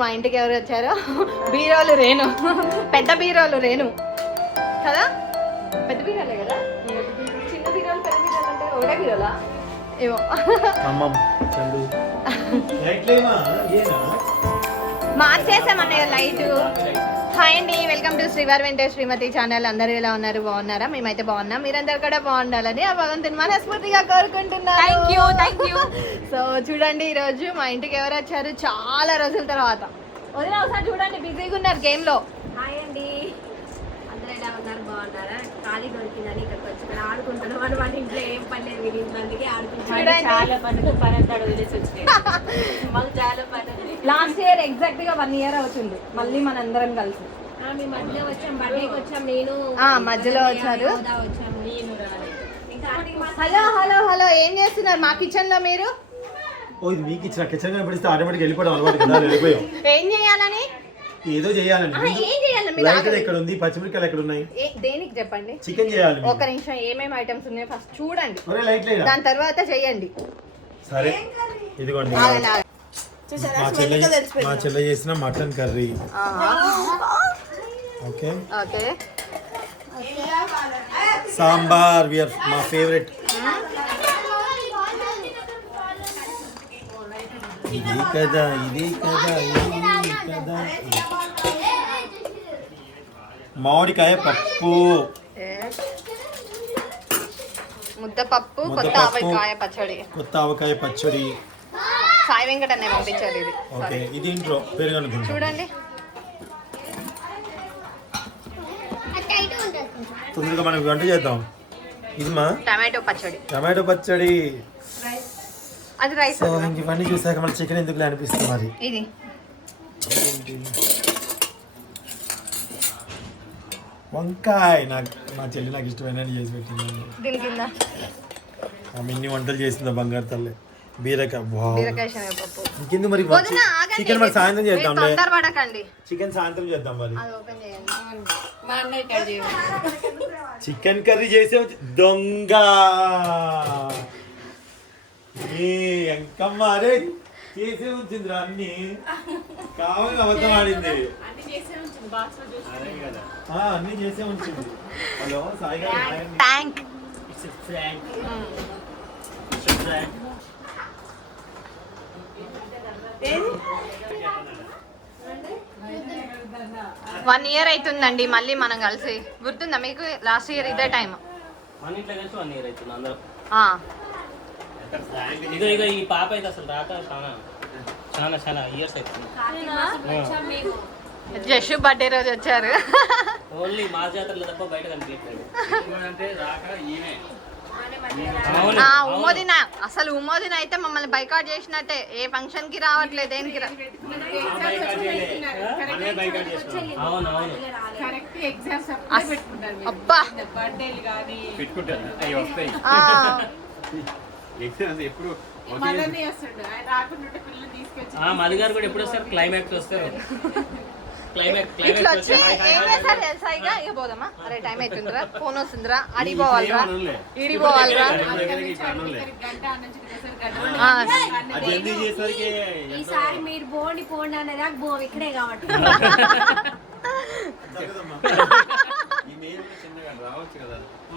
మా ఇంటికి ఎవరు వచ్చారో బీరోలు రేణు, పెద్ద బీరోలు రేణు కదా, పెద్ద బీరోలే కదా, చిన్న బీరోలు పెద్ద బీరోలు అంటే ఒకటే బీరోలా ఏమో. మార్చేసామన్నయ్య లైట్. హాయ్ అండి, వెల్కమ్ టు శ్రీవారి వెంకటేష్ శ్రీమతి ఛానల్. అందరూ ఎలా ఉన్నారు? బాగున్నారా? మేమైతే బాగున్నాం. మీరందరూ కూడా బాగుండాలని ఆ భగవంతుని మనస్ఫూర్తిగా కోరుకుంటున్నాను. సో చూడండి, ఈరోజు మా ఇంటికి ఎవరు వచ్చారు చాలా రోజుల తర్వాత. వదిన ఒకసారి చూడండి, బిజీగా ఉన్నారు గేమ్ లో. హాయ్ అండి, అందరూ ఎలా ఉన్నారు? బాగున్నారా? ఖాళీ దొరికిందని ఇక్కడికి వచ్చి ఇక్కడ ఆడుకుంటున్నాం అనమాట. ఇంట్లో ఏం పని లేదు వీళ్ళ ఇంట్లో, అందుకే ఆడుకుంటున్నాం. చాలా పని అంతా వదిలేసి వచ్చినాయి. మాకు చాలా పని. లాస్ట్ ఇయర్ ఎగ్జాక్ట్ గా 1 year అవుతుంది మళ్ళీ మనందరం కలిసి. మీ మధ్యలో వచ్చాం, బర్త్డేకి వచ్చాం. నేను మధ్యలో వచ్చారు. వచ్చాము. నేను హలో హలో హలో, ఏం చేస్తున్నారు మా కిచెన్ లో మీరు? మీకు ఇచ్చిన కిచెన్ కనిపిస్తే ఆటోమేటిక్ వెళ్ళిపోవడం అలవాటు కదా, వెళ్ళిపోయాం. ఏం చేయాలని? ఏదో చేయాలని. ఏం చేయాలి? లైట్ ఎక్కడ ఉంది? పచ్చిమిరకాయలు ఎక్కడ ఉన్నాయి? దేనికి చెప్పండి. చికెన్ చేయాలి. ఒక నిమిషం, ఏమేమి ఐటమ్స్ ఉన్నాయో ఫస్ట్ చూడండి, దాని తర్వాత చెయ్యండి. సరే, ఇదిగోండి మా చెల్లె చేసిన mutton curry. Okay okay. Sambar మా ఫేవరెట్. ఇది కదా. మామిడికాయ పప్పు, ముద్దపప్పు, కొత్త ఆవకాయ పచ్చడి. సాయి వెంకటనే పంపించారు ఇది. ఓకే, ఇది ఇంట్రో. పెరుగు చూడండి. తొందరగా మనం వంట చేద్దాం. ఇది మా టమాటో పచ్చడి. అది రైస్. సో ఇవన్నీ చూసాక మళ్ళీ చికెన్ ఎందుకు అనిపిస్తుంది మరి. ఇది వంకాయ. మా చెల్లి నాకు ఇష్టమైన చేసి పెట్టింది. దీని కింద ఆమె ఇన్ని వంటలు చేసిందా బంగారు తల్లి. బీరకాయ శనగపప్పు. ఇంకెందుకు మరి చికెన్ మరి సాయంత్రం చేద్దాం. చికెన్ సాయంత్రం చేద్దాం మరి. చికెన్ కర్రీ చేసే దొంగ ఎంకమ్మ. అరే చేసే ఉంచిందిరా, అన్ని కావాలి అబద్ధం ఆడింది. అన్ని చేసే ఉంచింది. హలో సాయి గారు. 1 year అవుతుందండి మళ్ళీ మనం కలిసి. గుర్తుందా మీకు? లాస్ట్ ఇయర్ ఇదే టైం. ఈ పాప అయితే అసలు రాక చాలా ఇయర్స్ అవుతుంది. జష్ బర్త్డే రోజు వచ్చారు. ఓన్లీ మా జాతరలో తప్ప బయట కనిపించలేదు. ఉమ్మోదిన అసలు ఉమ్మోదిన అయితే మమ్మల్ని బైకాట్ చేసినట్టే. ఏ ఫంక్షన్ కి రావట్లేదు, దేనికి అబ్బా. మధు గారు కూడా ఎప్పుడు వస్తారు? క్లైమాక్స్ వస్తారు. ఇట్లా వచ్చి ఏం చేస్తారు ఎల్సాయిగా? ఇక పోదామా? అరే టైం అవుతుందిరా, ఫోన్ వస్తుందిరా, అడిగిపోవాలిరా, ఇడిపోవాలిరా. ఈసారి మీరు పోండి అనేదాకా బో ఇక్కడే కాబట్టి.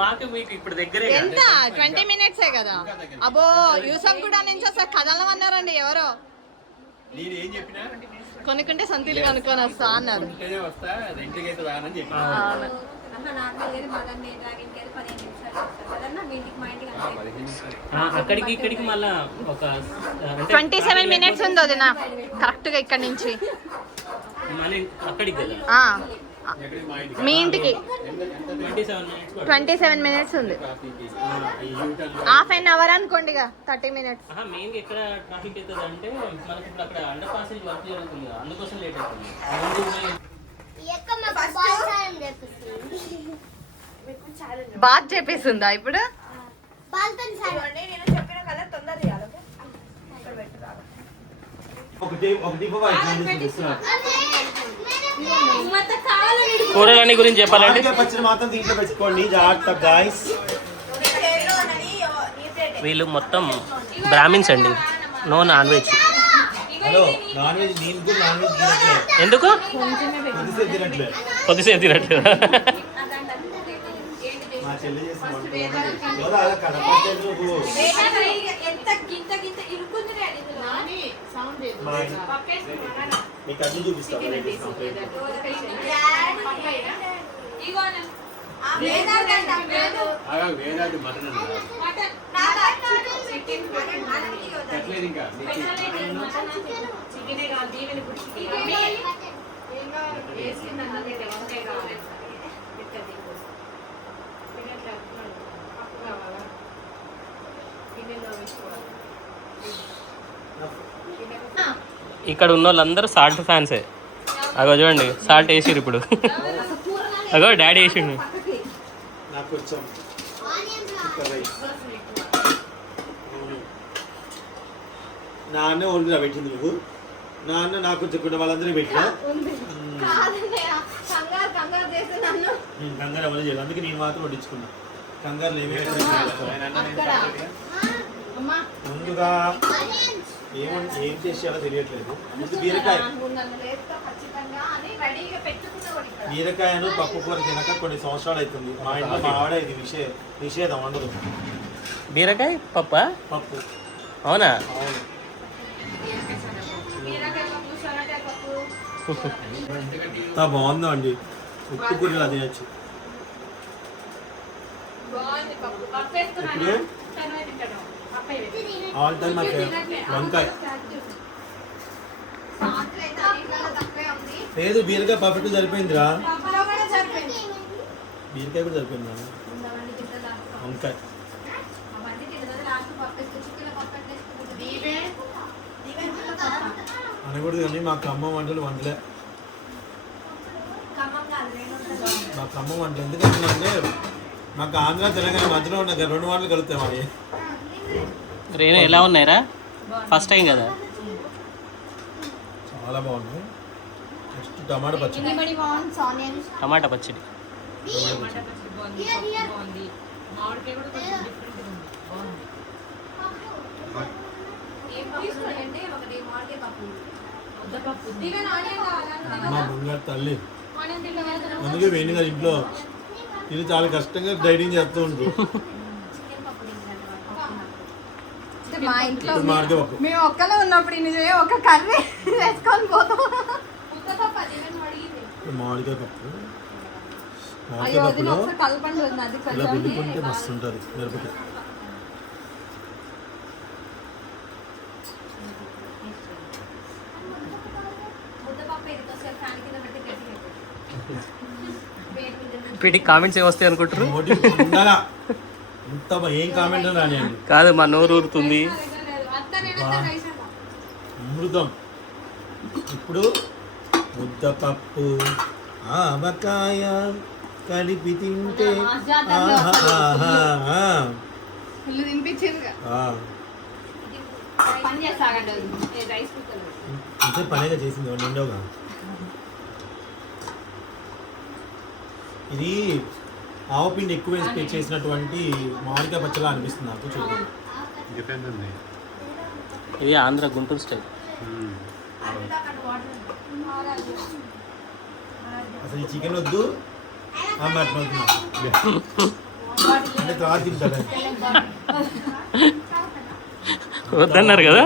మాకు మీకు ఇప్పుడు దగ్గర ఎంత 20 minutes కదా. అబ్బో, యూసఫ్ కూడా నుంచి వస్తా కథలం అన్నారండి ఎవరో. కొనుక్కుంటే సంతీలు కొనుక్కొని వస్తా అన్నారు. అక్కడికి ఇక్కడికి మళ్ళా ఒక 27 minutes ఉంది వదినా కరెక్ట్ గా ఇక్కడ నుంచి. అక్కడికి మీ ఇంటికి 27 minutes ఉంది. ½ an hour అనుకోండి, 30 minutes. మెయిన్ ఎక్కడ ట్రాఫిక్ అవుతుంది అంటే మనకి ఇప్పుడు అక్కడ అండర్ పాసేజ్ వర్క్ జరుగుతుంది, అందుకోసం లేట్ అవుతుంది. బాత్ చేపిస్తుందా ఇప్పుడు? కూరగాయల గురించి చెప్పాలంటే మాత్రం దీంట్లో పెట్టుకోండి జాగ్రత్త గాయ్స్. వీళ్ళు మొత్తం బ్రాహ్మిన్స్ అండి, no non veg. Hello non veg నేను కూడా నాన్ వెజ్ తినట్లేదు. ఎందుకు కొద్దిసేపు తినట్లేదు. కొద్దిసేపు తినట్లేదా? మా చెల్లి చేసిన వంట ఎవరో అలా కనపడలేదు నువ్వు. మీకు అన్ని చూపిస్తాను. వేదాది మటన్ ఇంకా ఇక్కడ ఉన్న వాళ్ళందరూ సాల్ట్ ఫ్యాన్సే. అగో చూడండి సాల్ట్ వేసిరు ఇప్పుడు. అగో డాడీ వేసిండు. నాకు కొంచెం చికెన్ రైస్. నాన్న ఓడిగా పెట్టింది నువ్వు. నాన్న నాకు చెప్పిన వాళ్ళందరినీ పెట్టినా కంగారు ఎవరు చేయాలి. అందుకే నేను మాత్రం వడ్డించుకున్నా. కంగారు లేవే ముందుగా ఏం చేసేయాలో తెలియట్లేదు. ముందు బీరకాయను పప్పు కూర తినక కొన్ని సంవత్సరాలు అవుతుంది. మా ఇంట్లో మా ఆవిడ ఇది నిషేధం వండదు. బీరకాయ పప్పా? పప్పు. అవునా? అవును. బాగుందో అండి. ఉప్పు కూరలా తినచ్చు. ఇప్పుడు ఆల్ టైమ్ వంకాయ లేదు. బీరకాయ పర్ఫెక్ట్ సరిపోయిందిరా. బీరకాయ కూడా సరిపోయిందా? వంకాయ అనకూడదు కానీ మా ఖమ్మం వంటలు వంటలే. మా ఖమ్మం వంటలు ఎందుకంటే మాకు ఆంధ్ర తెలంగాణ మధ్యలో ఉన్న రెండు వంటలు కలుగుతాయి. మావి రేణు ఎలా ఉన్నాయిరా? ఫస్ట్ టైం కదా. చాలా బాగున్నాయి. నెక్స్ట్ టమాటా పచ్చడి. టమాటా పచ్చడి మా బుంగారు తల్లి. అందుకే వేణు గారు ఇంట్లో ఇది చాలా కష్టంగా డైటింగ్ చేస్తూ ఉంటారు. మా ఇంట్లో మామిడికాయ పప్పు. మేము ఒక్కనే ఉన్నప్పుడు ఇది ఒక కర్రీ వేసుకొని పోతాం. మామిడికాయ పప్పు. అయ్యో మామిడికాయ అది పప్పులో ఒకసారి కలపండి వదిన, అది ఇలా కొంచెం పిండుకుంటే మస్తు ఉంటుంది మిరపకాయ. వీటికి కామెంట్స్ ఏమొస్తాయి అనుకుంటారు? నోటి ఉండాలా. ఇంత ఏం కామెంట్ రానియండి. కాదు మా నోరు ఊరుతుంది. అమృతం. ఇప్పుడు ముద్దపప్పు ఆవకాయ కలిపి తింటే ఫుల్ తినిపించింది. పని చేస్తాగండి రైస్ కుక్కర్. అంతే పనిగా చేసింది నిండవుగా. ఇది ఆవపిండి ఎక్కువ వేసి చేసినటువంటి మామిడికాయ పచ్చలా అనిపిస్తుంది నాకు. చూడండి డిఫరెంట్ ఉంది. ఇది ఆంధ్ర గుంటూరు స్టైల్. అసలు ఈ చికెన్ వద్దు, ఆ మటన్ వద్దు నాకు. అంటే తర్వాత తింటాడు. వద్దన్నారు కదా.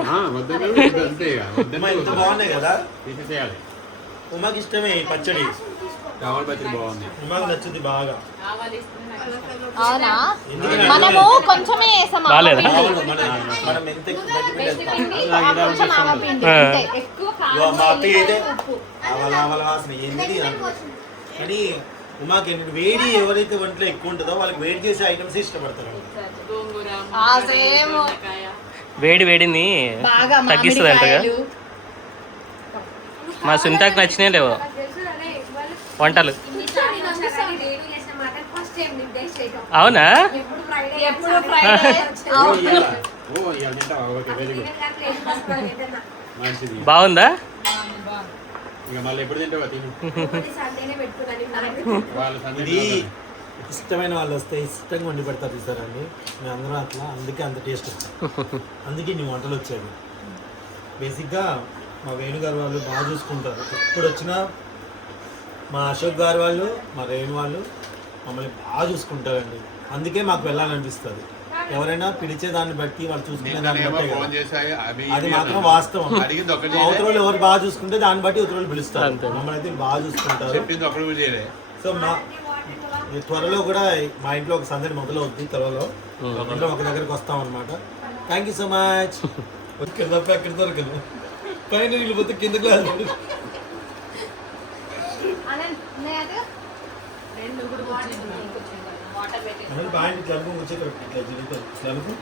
అంతే ఉమా ఎంత బాగున్నాయి కదా. తీసేసేయాలి. ఉమాకి ఇష్టమే ఈ పచ్చడి. టమాటా పచ్చడి బాగుంది. ఉమాకి నచ్చుద్ది బాగా. అవునా? మనము కొంచెమే వేసాం బాలేదా? అవును, మనం ఎంత ఎక్కువ కొంచెం ఆవపిండి అంతే. ఎక్కువ మా అత్తయ్య అయితే ఆవల ఆవల వాసన ఏంది కానీ ఉమాకి వేడి ఎవరైతే వంటలో ఎక్కువ ఉంటుందో వాళ్ళకి వేడి చేసే ఐటమ్స్ ఇష్టపడతారు. వేడి వేడిని తగ్గిస్తుంది అంటగా. మా సునీతకు నచ్చినాయి లేవో వంటలు. అవునా? బాగుందా? ఇక మళ్ళీ ఎప్పుడు తింటావా తిను. ఇది ఇష్టమైన వాళ్ళు వస్తే ఇష్టంగా వండి పెడతారు చూసారండి. మేము అందరం అట్లా, అందుకే అంత టేస్ట్ వస్తుంది. అందుకే నీ వంటలు వచ్చాయి. బేసిక్గా మా వేణు గారు వాళ్ళు బాగా చూసుకుంటారు. ఎప్పుడు వచ్చినా మా అశోక్ గారు వాళ్ళు, మా రేణు వాళ్ళు మమ్మల్ని బాగా చూసుకుంటారండి. అందుకే మాకు వెళ్ళాలనిపిస్తుంది. ఎవరైనా పిలిచే దాన్ని బట్టి వాళ్ళు చూసుకునే దాన్ని బట్టే కదా. ఫోన్ చేసాయి అది మాత్రం వాస్తవం. అడిగింది ఒకటి అవతల ఎవరు బాగా చూసుకుంటే దాన్ని బట్టి ఇతరులు పిలుస్తారు. అంతే. మమ్మల్ని అయితే బాగా చూసుకుంటారు. చెప్పింది ఒకటి కూడా చేయలే. సో మా ఈ త్వరలో కూడా మా ఇంట్లో ఒక సందడి మొదలవుద్ది. త్వరలో అందరం ఒక దగ్గరికి వస్తాం అనమాట. Thank you so much. ఇక్కడ తప్ప ఎక్కడ దొరకదు. పైన నీళ్ళు పోతే కింద గ్లాస్ వాటర్ పెట్టి పాయింట్ ఇట్లా అనుకో, వచ్చి ఇట్లా తిరుగుతుంది. ఇట్లా అనుకో.